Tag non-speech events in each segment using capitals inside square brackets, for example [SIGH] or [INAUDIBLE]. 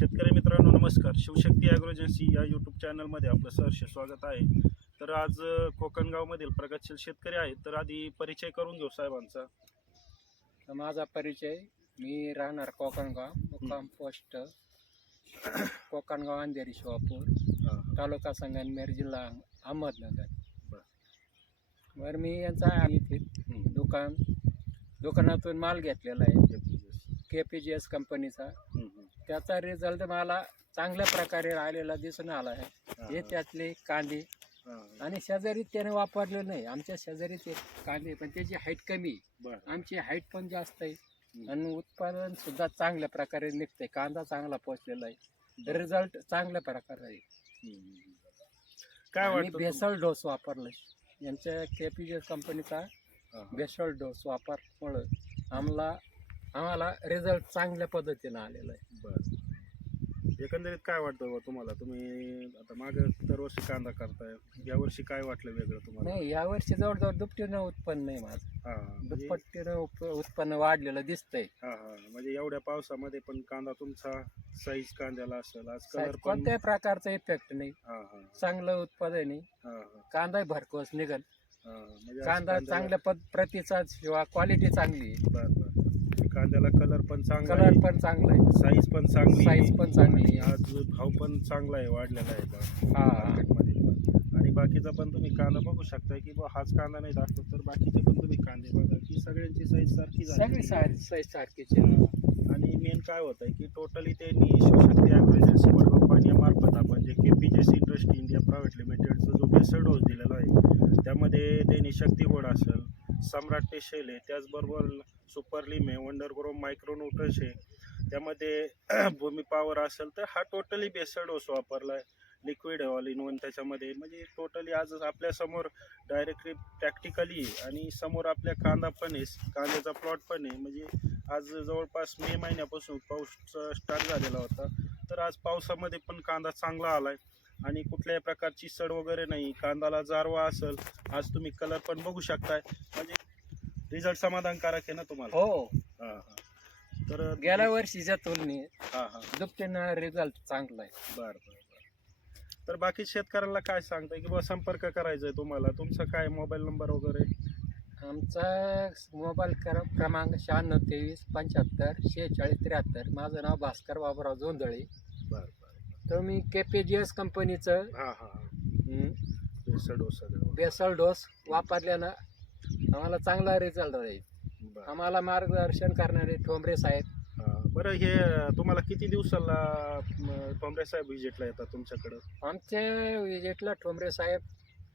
शेतकरी मित्रांनो नमस्कार. शिवशक्ती ॲग्रोजन्सी या यूट्यूब चॅनलमध्ये आपलं सहर्ष स्वागत आहे. तर आज कोकणगावमधील प्रगतशील शेतकरी आहेत. तर आधी परिचय करून घेऊ साहेबांचा. तर माझा परिचय मी राहणार कोकणगाव मुक्काम पोस्ट कोकणगाव अंधेरी शिवापूर तालुका संगमनेर जिल्हा अहमदनगर. बरं. मी यांचा इथे दुकान. दुकानातून माल घेतलेला आहे. के पी जी एस कंपनीचा. त्याचा रिझल्ट मला चांगल्या प्रकारे आलेला दिसून आला आहे. हे त्यातले कांदे. आणि शेजारी त्याने वापरले नाही. आमच्या शेजारी ते कांदे पण त्याची हाईट कमी आमची हाईट पण जास्त आहे. आणि उत्पादन सुद्धा चांगल्या प्रकारे निघतंय. कांदा चांगला पोचलेला आहे. रिझल्ट चांगल्या प्रकारे आहे. काय बेसल डोस वापरलाय. यांच्या केपीजे कंपनीचा बेसल डोस वापरमुळं आम्हाला आम्हाला रिझल्ट चांगल्या पद्धतीनं आलेला आहे. बरं. एकंदरीत काय वाटतं बा तुम्हाला? तुम्ही आता मागे दरवर्षी कांदा करताय. यावर्षी काय वाटलं वेगळं तुम्हाला? नाही यावर्षी जवळजवळ दुपटीनं उत्पन्न आहे माझं. हा म्हणजे- दुप्पटीनं उप- उत्पन्न वाढलेलं दिसतंय. हा हा. म्हणजे एवढ्या पावसामध्ये पण कांदा तुमचा साईज कांद्याला असेल आज कलर पण कोणत्याही प्रकारचा इफेक्ट नाही. हा हा. चांगलं उत्पादन आहे. हा हा. कांदा भरकोस निघल. हा म्हणजे आज कांदा चांगल्या पद प्रतीचा किंवा क्वालिटी चांगली आहे. बर. कांद्याला कलर पण चांगला कलर पण चांगला आहे. साईज पण चांगली साईज पण चांगली आहे. आज भाव पण चांगला आहे वाढलेला आहे हा. मार्केटमध्ये पण. आणि बाकीचा पण तुम्ही कांदा बघू शकताय की हाच कांदा नाही दाखवत तर बाकीचे पण तुम्ही कांदे बघा की सगळ्यांची साईज सारखी सगळी झाली साईज सारखीच आहे. आणि मेन काय होत आहे की टोटली त्यांनी शिवशक्ती ॲग्रोजन्सी पाण्यामार्फत आपण जे K P J C industry India private लिमिटेडचा जो बेसळ डोस दिलेला आहे त्यामध्ये त्यांनी शक्तिगोड असेल सम्राट टेशेल आहे त्याचबरोबर सुपर लिम आहे वंडर ग्रो मायक्रोन्यूट्रन्स आहे त्यामध्ये [CLEARS THROAT] भूमी पॉवर असेल तर हा टोटली बेसड डोस वापरला आहे लिक्विड ऑल इन वन त्याच्यामध्ये. म्हणजे टोटली आज आपल्यासमोर डायरेक्टली प्रॅक्टिकली आणि समोर आपल्या कांदा पण आहे. कांद्याचा प्लॉट पण आहे. म्हणजे आज जवळपास मे महिन्यापासून पाऊस स्टार्ट झालेला होता. तर आज पावसामध्ये पण कांदा चांगला आला आहे आणि कुठल्याही प्रकारची सड वगैरे नाही कांदाला जारवा असेल आज तुम्ही कलर पण बघू शकताय. म्हणजे रिझल्ट समाधानकारक आहे ना तुम्हाला? हो. हा हा. तर गेल्या वर्षीच्या तुलनेत हा हा. दुपटीनं रिझल्ट चांगला आहे. बर बर बर. तर बाकी शेतकऱ्याला काय सांगताय की बुवा संपर्क करायचा आहे तुम्हाला? तुमचा काय मोबाईल नंबर वगैरे? आमचा मोबाईल कर क्रमांक शहाण्णव तेवीस पंच्याहत्तर शेहेचाळीस त्र्याहत्तर. माझं नाव भास्कर बाबुराव जोंधळे. बर. तर मी के पी जी एस कंपनीचं हा हा बेसड सगळं. बेसल डोस वापरल्यानं आम्हाला चांगला रिझल्ट राहील बर. आम्हाला मार्गदर्शन करणारे ठोंबरे साहेब. हा, बरं हे तुम्हाला किती दिवसाला म, टोंबरे साहेब व्हिजिटला येतात तुमच्याकडं? आमचे विजिटला ठोंबरे साहेब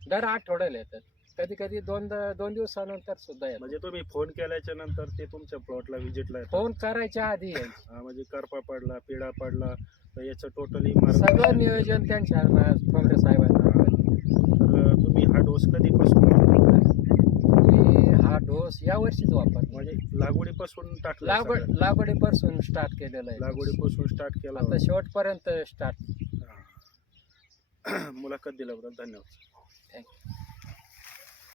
दर आठवड्याला येतात. कधी कधी दोन दोन दिवसानंतर सुद्धा येतात म्हणजे तुम्ही फोन केल्याच्यानंतर ते तुमच्या प्लॉटला व्हिजिटला येतात फोन करायच्या आधी यायचे. हा, म्हणजे करपा पडला पिढा पडला तर याचं टोटली सगळं नियोजन त्यांच्या ठोंबरे साहेबांना तर तुम्ही हा डोस कधीपासून वापरताय? हा डोस या वर्षीच वापर म्हणजे लागवडीपासून टाकला लागवड सगळं? लागवडीपासून स्टार्ट केलेलं आहे लागवडीपासून स्टार्ट केला आता शेवटपर्यंत स्टार्ट होता. हा. [COUGHS] मुलाखत दिल्याबद्दल धन्यवाद थँक्यू